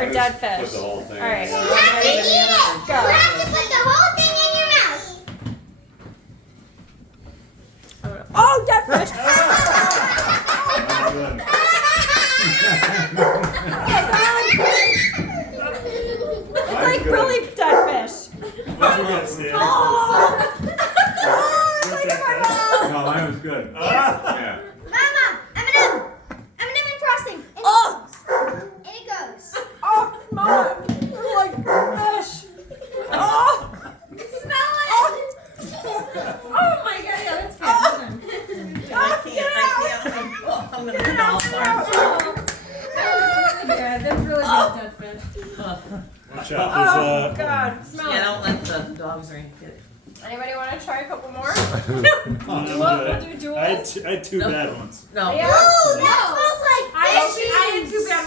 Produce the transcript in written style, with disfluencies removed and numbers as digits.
or dead fish? Put the whole thing. All right. You have to eat it. Go. You have to put the whole thing in your mouth. Oh, dead fish. It's like really dead fish. What's wrong, Stan? Oh, look at my mouth. No, mine was good. Yeah. Mama, M&M and frosting. And Oh. and it goes. Oh, Mom. It's like fish. Oh. Smell it. Oh my God, yeah, that's good. I can't. I'm gonna fall apart. Yeah, that's really good dead fish. Watch out. Oh, God. Smell Yeah, it. don't let the dogs or anything. Anybody want to try a couple more? I'm We'll good. do duels. I had two bad ones. No. Yeah. Ooh, that smells like I had two bad